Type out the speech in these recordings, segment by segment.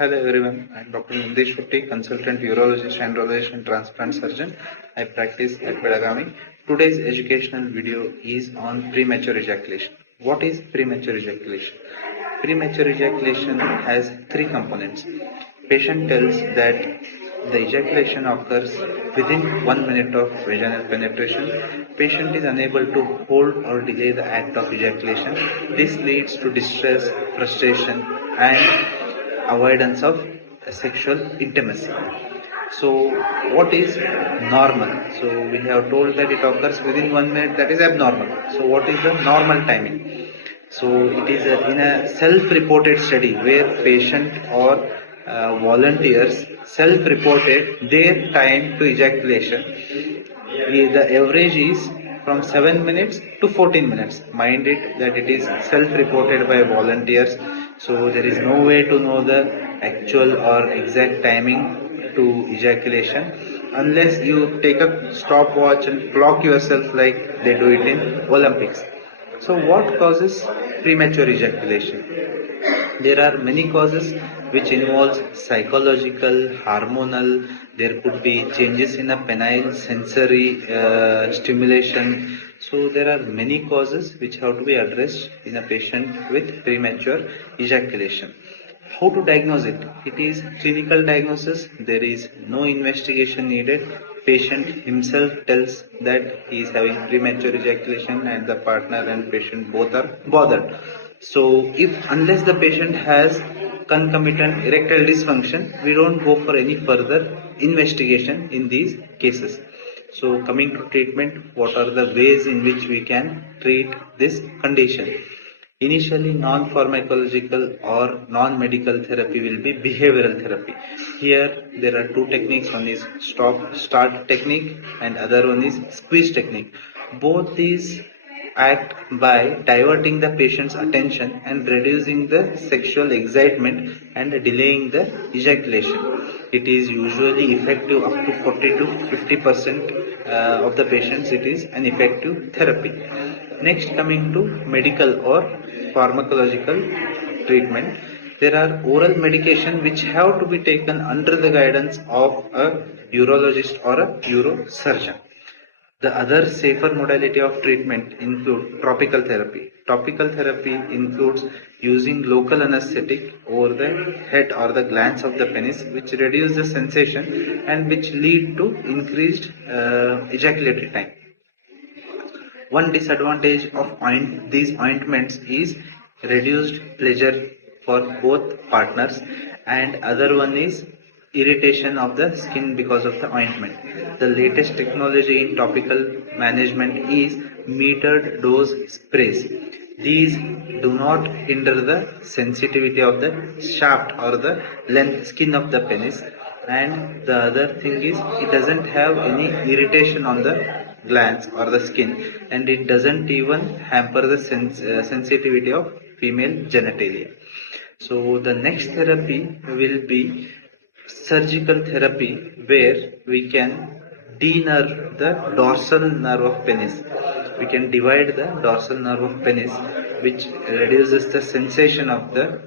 Hello everyone, I am Dr. Nandesh Shetty, consultant urologist and urologist transplant surgeon. I practice at Belagavi. Today's educational video is on premature ejaculation. What is premature ejaculation? Premature ejaculation has three components. Patient tells that the ejaculation occurs within 1 minute of vaginal penetration. Patient is unable to hold or delay the act of ejaculation. This leads to distress, frustration, and avoidance of sexual intimacy. So, what is normal? So, we have told that it occurs within 1 minute, that is abnormal. So, what is the normal timing? So, it is in a self reported study where patient or volunteers self reported their time to ejaculation. The average is from 7 minutes to 14 minutes. Mind it that it is self reported by volunteers, so there is no way to know the actual or exact timing to ejaculation unless you take a stopwatch and clock yourself like they do it in Olympics. So, what causes premature ejaculation? There are many causes which involves psychological, hormonal. There could be changes in a penile sensory stimulation. So there are many causes which have to be addressed in a patient with premature ejaculation. How to diagnose it? It is clinical diagnosis. There is no investigation needed. Patient himself tells that he is having premature ejaculation and the partner and patient both are bothered. So if unless the patient has concomitant erectile dysfunction, we don't go for any further investigation in these cases. So coming to treatment, what are the ways in which we can treat this condition? Initially, non-pharmacological or non-medical therapy will be behavioral therapy. Here, there are two techniques. One is stop-start technique and other one is squeeze technique. Both these act by diverting the patient's attention and reducing the sexual excitement and delaying the ejaculation. It is usually effective up to 40 to 50% of the patients. It is an effective therapy. Next, coming to medical or pharmacological treatment, there are oral medication which have to be taken under the guidance of a urologist or a neurosurgeon. The other safer modality of treatment include topical therapy. Topical therapy includes using local anesthetic over the head or the glands of the penis, which reduce the sensation and which lead to increased ejaculatory time. One disadvantage of these ointments is reduced pleasure for both partners, and other one is irritation of the skin because of the ointment. The latest technology in topical management is metered dose sprays. These do not hinder the sensitivity of the shaft or the length skin of the penis, and the other thing is it doesn't have any irritation on the glands or the skin, and it doesn't even hamper the sensitivity of female genitalia. So the next therapy will be surgical therapy where we can denerve the dorsal nerve of penis. We can divide the dorsal nerve of penis, which reduces the sensation of the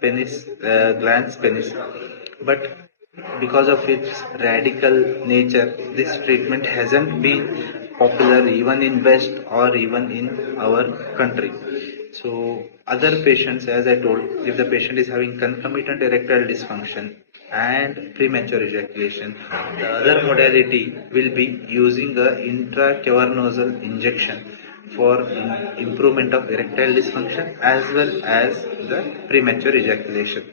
penis, glans penis. But because of its radical nature, this treatment hasn't been popular even in West or even in our country. So other patients, as I told, if the patient is having concomitant erectile dysfunction and premature ejaculation, the other modality will be using the intracavernosal injection for improvement of erectile dysfunction as well as the premature ejaculation.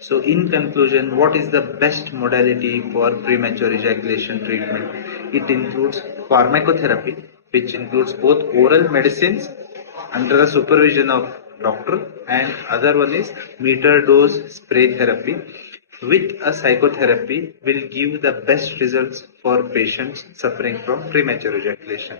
So in conclusion, what is the best modality for premature ejaculation treatment? It includes pharmacotherapy, which includes both oral medicines under the supervision of doctor, and other one is meter dose spray therapy with a psychotherapy will give the best results for patients suffering from premature ejaculation.